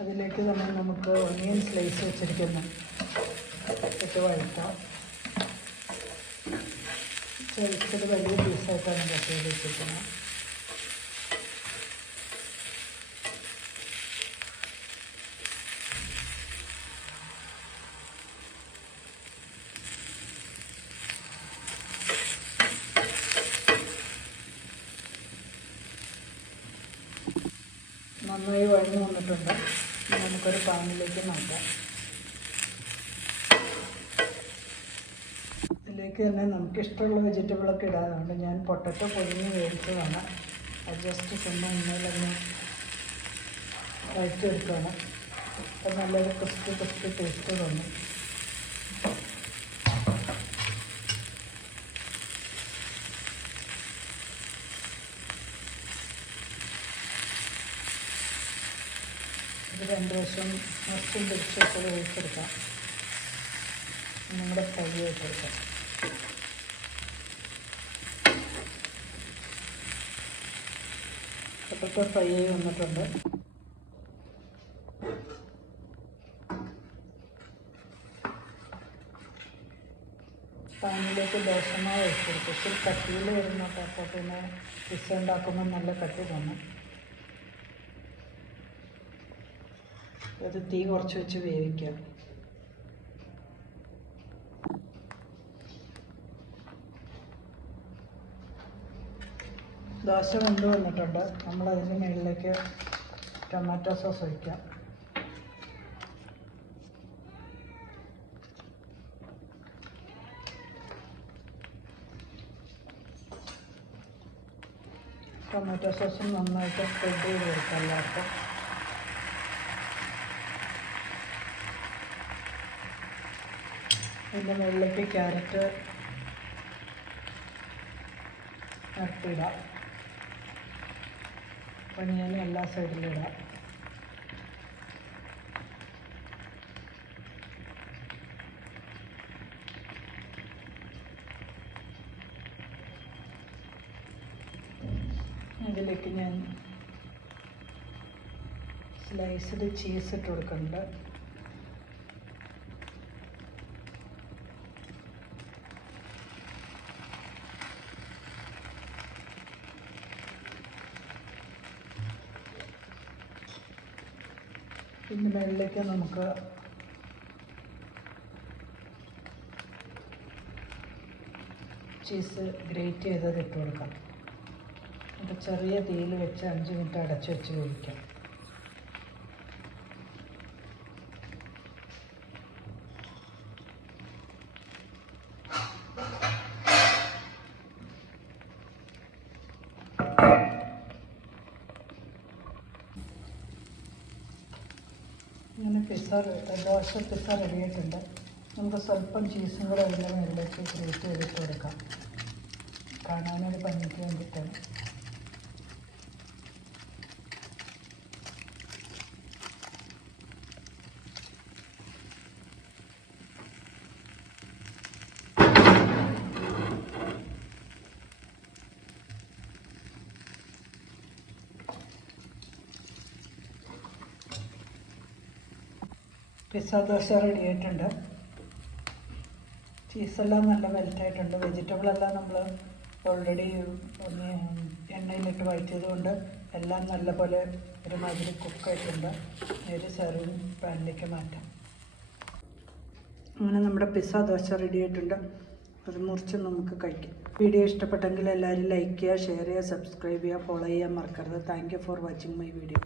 അതിലേക്ക് തന്നെ നമുക്ക് ഒനിയൻ സ്ലൈസ് വെച്ചിരിക്കുന്നു ഇട്ട് വഴറ്റാം. ചെറുക്കത് വലിയ പീസായിട്ടാണ് കട്ട് ചെയ്ത് വെച്ചിരിക്കുന്നത്. നന്നായി വഴന്നു വന്നിട്ടുണ്ട്. നമുക്കൊരു പാനിലേക്ക് മാറ്റാം. ഇതിലേക്ക് തന്നെ നമുക്കിഷ്ടമുള്ള വെജിറ്റബിളൊക്കെ ഇടാറുണ്ട്. ഞാൻ പൊട്ടറ്റോ പൊടിഞ്ഞ് വേവിച്ചതാണ്. അത് ജസ്റ്റ് ചുമ്മാ എണ്ണയിലൊന്ന് വഴറ്റിയെടുക്കുകയാണ്. അപ്പം നല്ലൊരു ക്രിസ്പി ടേസ്റ്റ് തോന്നും. ഇത് 2 വശം മറിച്ചും തിരിച്ചൊക്കെ വേവിച്ചെടുക്കാം. നമ്മുടെ ഫ്രൈ ചെയ്തെടുക്കാം. പൊട്ടറ്റോ ഫ്രൈ ആയി വന്നിട്ടുണ്ട്. പാനിലേക്ക് ദോശമാവ് ഒഴിച്ചെടുക്കും. ഇച്ചിരി കട്ടിയിൽ വരുന്നുണ്ട്. അപ്പോൾ പിന്നെ പിസ്സ ഉണ്ടാക്കുമ്പോൾ നല്ല കട്ടി തോന്നും. അത് തീ കുറച്ച് വെച്ച് വേവിക്കാം. ദോശ വെന്ത് വന്നിട്ടുണ്ട്. നമ്മളതിന് മുകളിലേക്ക് ടൊമാറ്റോ സോസ് ഒഴിക്കാം. ടൊമാറ്റോ സോസും നന്നായിട്ട് സ്പ്രെഡ് ചെയ്ത് കൊടുക്കാം എല്ലാവർക്കും. ഇതിൻ്റെ മുകളിലേക്ക് ക്യാരറ്റ് നട്ടിടാം. ഒനിയൻ എല്ലാ സൈഡിലിടാം. ഇതിലേക്ക് ഞാൻ സ്ലൈസ്ഡ് ചീസ് ഇട്ട് കൊടുക്കുന്നുണ്ട്. ഇതിൻ്റെ മുകളിലേക്ക് നമുക്ക് ചീസ് ഗ്രേറ്റ് ചെയ്തത് ഇട്ട് കൊടുക്കാം. എന്നിട്ട് ചെറിയ തീയിൽ വെച്ച് 5 മിനിറ്റ് അടച്ച് വെച്ച് വേവിക്കാം. ഇങ്ങനെ ദോശ പിസ്സ റെഡിയായിട്ടുണ്ട്. നമുക്ക് സ്വല്പം ചീസും കൂടെ അതിൻ്റെ മുകളിലേക്ക് ഗ്രേറ്റ് ചെയ്തിട്ട് കൊടുക്കാം. കാണാനൊരു ഭംഗിക്ക് വേണ്ടിയിട്ടാണ്. പിസ്സ ദോശ റെഡി ആയിട്ടുണ്ട്. ചീസെല്ലാം നല്ല മെൽറ്റായിട്ടുണ്ട്. വെജിറ്റബിളെല്ലാം നമ്മൾ ഓൾറെഡി എണ്ണയിലിട്ട് വഴറ്റിയത് കൊണ്ട് എല്ലാം നല്ലപോലെ ഒരുമാതിരി കുക്കായിട്ടുണ്ട്. ഒരു സെർവിങ് പാനിലേക്ക് മാറ്റാം. അങ്ങനെ നമ്മുടെ പിസ്സ ദോശ റെഡി ആയിട്ടുണ്ട്. അത് മുറിച്ച് നമുക്ക് കഴിക്കാം. വീഡിയോ ഇഷ്ടപ്പെട്ടെങ്കിൽ എല്ലാവരും ലൈക്ക് ചെയ്യുക, ഷെയർ ചെയ്യുക, സബ്സ്ക്രൈബ് ചെയ്യുക, ഫോളോ ചെയ്യാൻ മറക്കരുത്. Thank you for watching my video.